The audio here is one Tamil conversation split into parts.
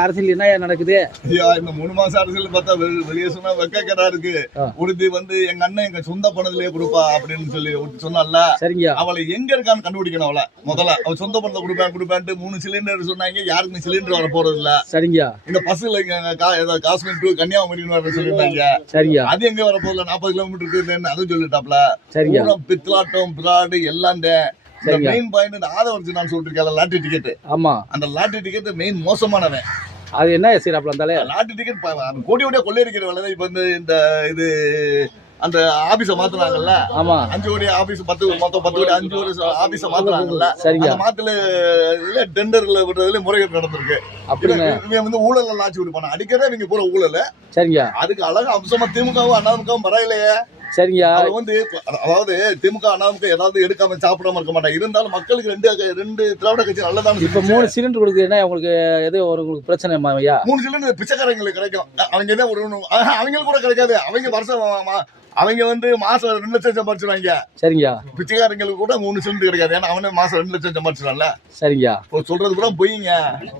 அரசியல் என்ன நடக்குது? ஐயா, இந்த 3 மாசம் அரசியல் பார்த்தா வெளியே சொன்னா வெக்கக்கடா இருக்கு. உறுதி வந்து எங்க அண்ணன் எங்க சொந்த பணத்திலேயே கொடுப்பா அப்படின்னு சொல்லி சொன்னால. சரிங்க. அவளை எங்க இருக்கான்னு கண்டுபிடிக்கணும். அவளை முதல்ல அவ சொந்த பணத்தை கொடுப்பேன்ட்டு 3 சிலிண்டர் சொன்னாங்க. யாருக்கும் சிலிண்டர் வர போறது இல்ல. சரிங்க. இந்த பஸ்ல காஷ்மீர் டு கன்னியாகுமரி வர சொல்லியிருந்தாங்க. சரிங்க. அது எங்க வர போறதுல 40 கிலோமீட்டர் இருக்குன்னு அதுவும் சொல்லிட்டாப்ல. சரிங்க. பித்தலாட்டம் பிராடு எல்லாம் மெயின் பாயிண்ட் ஆதவர்ஜி நான் சொல்லிருக்கேன். Lottery ticket. ஆமா, அந்த லாட்டரி டிக்கெட் மெயின் மோசமானவன். அது என்ன செய்யறாப்ல இருந்தாலே லாட்டரி டிக்கெட் கோடியோட கொள்ளையடிக்கிற வேலை. இப்ப இந்த இது அந்த ஆபீஸ மாத்துனாங்கல்ல. ஆமா, 5 கோடி ஆபீஸ் மொத்தம் 10 கோடி 5 கோடி ஆபீஸ மாத்துனாங்கல்ல. சரிங்க. மாத்துல இல்ல டெண்டர்ல விடுறதுல முறைகேடு நடந்திருக்கு. இவன் வந்து ஊழல் ஆட்சி விடுப்பான அடிக்கிறதே இவங்க பூரா ஊழல். சரிங்க. அதுக்கு அழகா அம்சமா திமுகவும் அண்ணாமுகவும் பரவாயில்லையே. சரிங்க. வந்து அதாவது திமுக அண்ணாமுக ஏதாவது எடுக்காம சாப்பிடாம இருக்க மாட்டாங்க. இருந்தாலும் மக்களுக்கு ரெண்டு திராவிட கட்சி நல்லதான. இப்ப 3 சிலிண்டர் கொடுக்குறதுன்னா உங்களுக்கு எது உங்களுக்கு பிரச்சனை ஐயா? 3 சிலிண்டர் பிச்சைக்காரங்களுக்கு கிடைக்கும். அவங்க என்ன அவங்களுக்கு கூட கிடைக்காது. அவங்க வருஷம் அவங்க வந்து மாசம் 2 லட்சம் சம்பாதிச்சிருவாங்க. சரிங்க. பிச்சைக்காரங்களுக்கு கூட 3 சிலிண்டர் கிடைக்காது. ஏன்னா அவனே மாசம் 2 லட்சம் சம்பாதிச்சிடல. சரிங்க. சொல்றது கூட பொய்ங்க.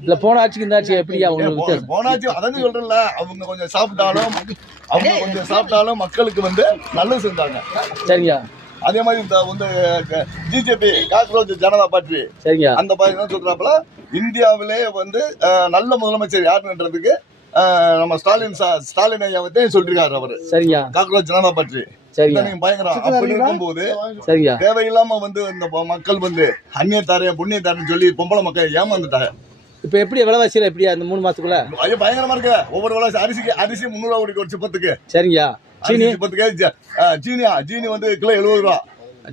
இல்ல போன ஆட்சிக்கு இந்த ஆட்சி எப்படியா உங்களுக்கு? போன ஆட்சி அதான் சொல்றேன்ல. அவங்க கொஞ்சம் சாப்பிட்டாலும் மக்களுக்கு வந்து நல்லது செஞ்சாங்க. சரிங்க. அதே மாதிரி இந்த வந்து பிஜேபி காக்ரோச் ஜனதா பார்ட்டி. சரிங்க. அந்த பார்ட்டி தான் சொல்றாப்புல இந்தியாவிலே வந்து நல்ல முதலமைச்சர் யாருன்றதுக்கு நம்ம ஸ்டாலின் ஐயாவத்தே சொல்லிருக்காரு அவரு. சரிங்க. Cockroach Janata party. சரிங்க. பயங்கரம். அப்படி இருக்கும்போது சரிங்க தேவையில்லாம வந்து இந்த மக்கள் வந்து அந்நியத்தாரையும் புண்ணியத்தாரையும் சொல்லி பொம்பளை மக்கள் ஏமாந்துட்டாங்க. இப்ப எப்படி விலைவாசியில எப்படியா இந்த 3 மாசத்துக்குள்ள? ஐயோ பயங்கரமா இருக்கு. ஒவ்வொரு விலைவாசி அரிசி 300 ரூபா ஒரு சிப்பத்துக்கு. சரிங்க. சீனி 10 ஜீனி வந்து கிலோ 70 ரூபா.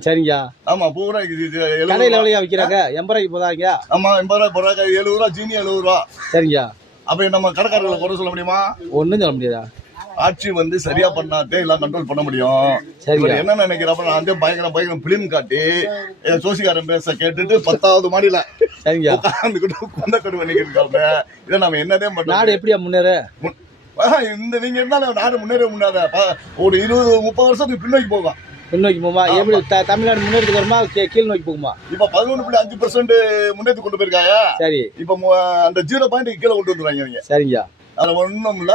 சரிங்க. ஆமா பூரா கடையில எவ்வளவு விக்கிறாங்க? 80 ரூபாய்க்கு போதாங்க. ஆமா 80 ரூபாய் போறாங்க. 70 ரூபா ஜீனி 70 ரூபா. சரிங்க. அப்ப நம்ம கடைக்காரர்களை குறை சொல்ல முடியுமா? ஒண்ணும் சொல்ல முடியாதா? ஆட்சி வந்து சரியா பண்ணாதே எல்லாம் கண்ட்ரோல் பண்ண முடியும். சரி. என்ன நினைக்கிறப்ப நான் வந்து பயங்கரம் பிலிம் காட்டி சோசிக்காரன் பேச கேட்டுட்டு 10வது மாடியில சரிங்க கொண்டக்கடு பண்ணிக்கிட்டு இதை நம்ம என்னதே பண்ண. நாடு எப்படியா முன்னேற? இந்த நீங்க இருந்தாலும் நாடு முன்னேற ஒரு 20-30 வருஷத்துக்கு பின்னோக்கி போகும். பின்னோக்கி போமா? எப்படி தமிழ்நாடு முன்னேறி வருமா கீழ் நோக்கி போகுமா? இப்ப 11.5% முன்னேற்றி கொண்டு போயிருக்காங்க. சரி. இப்ப அந்த 0 பாயிண்ட் கீழே கொண்டு வந்துருவாங்க. சரிங்க. அது ஒண்ணும் இல்ல.